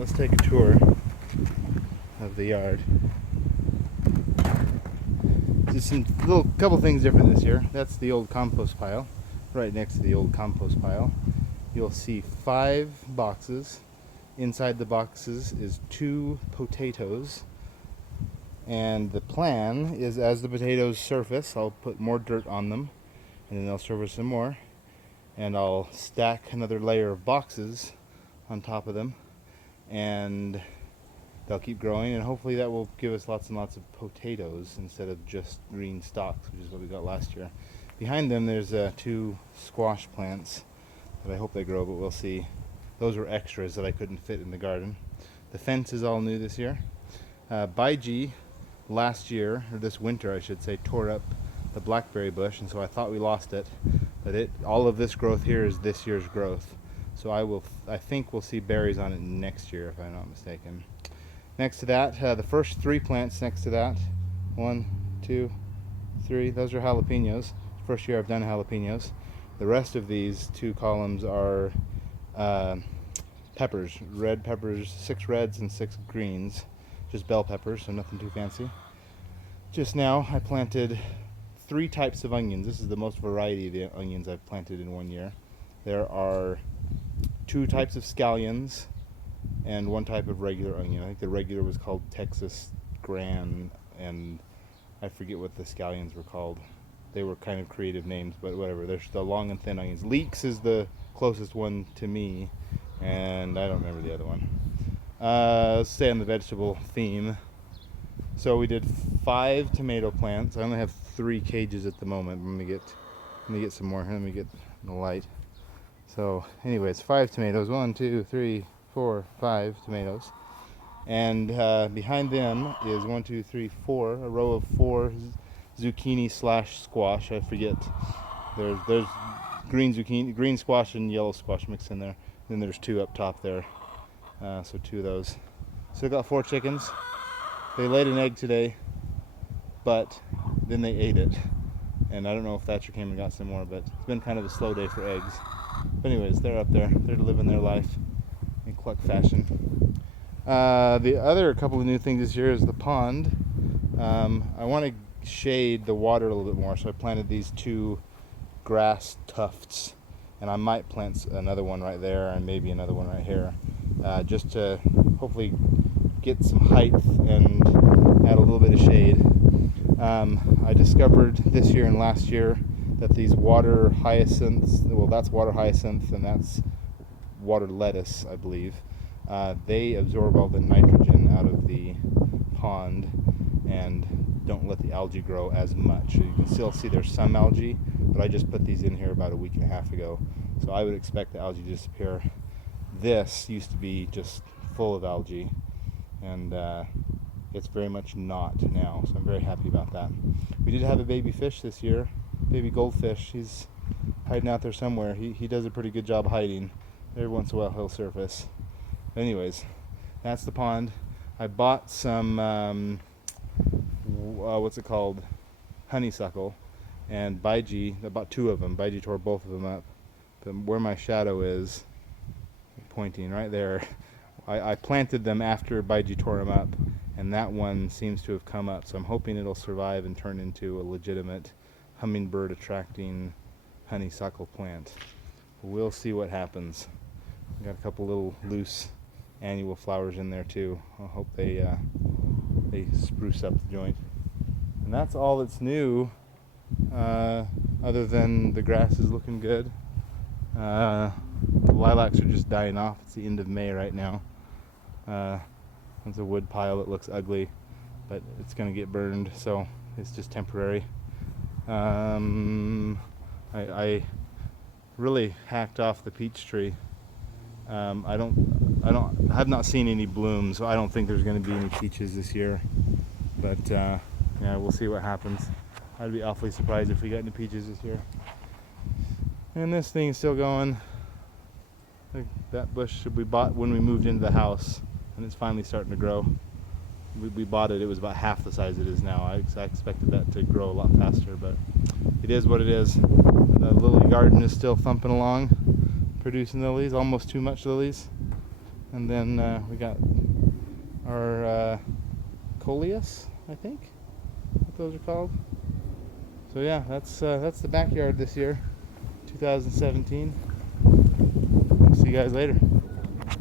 let's take a tour of the yard. Just some couple things different this year. That's the old compost pile. Right next to the old compost pile, you'll see 5 boxes. Inside the boxes is 2 potatoes. And the plan is, as the potatoes surface, I'll put more dirt on them, and then they'll surface some more. And I'll stack another layer of boxes on top of them, and they'll keep growing, and hopefully that will give us lots and lots of potatoes instead of just green stalks, which is what we got last year. Behind them there's 2 squash plants that I hope they grow, but we'll see. Those were extras that I couldn't fit in the garden. The fence is all new this year. Baiji last year, or this winter I should say, tore up the blackberry bush, and so I thought we lost it, but all of this growth here is this year's growth. So I think we'll see berries on it next year, if I'm not mistaken. Next to that, the first 3 plants next to that, 1, 2, 3, those are jalapenos. First year I've done jalapenos. The rest of these 2 columns are peppers, red peppers, 6 reds and 6 greens, just bell peppers, so nothing too fancy. Just now I planted 3 types of onions. This is the most variety of the onions I've planted in one year. There are 2 types of scallions and 1 type of regular onion. I think the regular was called Texas Grand, and I forget what the scallions were called. They were kind of creative names, but whatever. There's the long and thin onions. Leeks is the closest one to me, and I don't remember the other one. Let's stay on the vegetable theme. So we did 5 tomato plants. I only have 3 cages at the moment. Let me get some more. Let me get the light. So anyways, 5 tomatoes. 1, 2, 3, 4, 5 tomatoes. And behind them is 1, 2, 3, 4, a row of 4 zucchini / squash. I forget. There's green zucchini, green squash and yellow squash mixed in there. Then there's 2 up top there. So 2 of those. So I got 4 chickens. They laid an egg today, but then they ate it. And I don't know if Thatcher came and got some more, but it's been kind of a slow day for eggs. But anyways, they're up there. They're living their life in cluck fashion. The other couple of new things this year is the pond. I want to shade the water a little bit more, so I planted these 2 grass tufts, and I might plant another one right there and maybe another one right here, just to hopefully get some height and add a little bit of shade. I discovered this year and last year that these water hyacinths, well, that's water hyacinth and that's water lettuce, I believe, they absorb all the nitrogen out of the pond and don't let the algae grow as much. So you can still see there's some algae, but I just put these in here about a week and a half ago, so I would expect the algae to disappear. This used to be just full of algae, and it's very much not now, so I'm very happy about that. We did have a baby fish this year, baby goldfish. He's hiding out there somewhere. He does a pretty good job hiding. Every once in a while he'll surface. But anyways, that's the pond. I bought some what's it called, honeysuckle, and Baiji, I bought 2 of them. Baiji tore both of them up, but where my shadow is pointing right there, I planted them after Baiji tore them up, and that one seems to have come up, so I'm hoping it'll survive and turn into a legitimate hummingbird attracting honeysuckle plant. We'll see what happens. Got a couple little loose annual flowers in there too. I hope they spruce up the joint. And that's all that's new, other than the grass is looking good. The lilacs are just dying off. It's the end of May right now. It's a wood pile that looks ugly, but it's going to get burned, so it's just temporary. I really hacked off the peach tree. I have not seen any bloom, so I don't think there's going to be any peaches this year. But yeah, we'll see what happens. I'd be awfully surprised if we got any peaches this year. And this thing is still going. That bush we bought when we moved into the house, and it's finally starting to grow. We bought it, it was about half the size it is now. I expected that to grow a lot faster, but it is what it is. The lily garden is still thumping along, producing lilies, almost too much lilies. And then we got our coleus, I think, what those are called. So yeah, that's the backyard this year, 2017. See you guys later.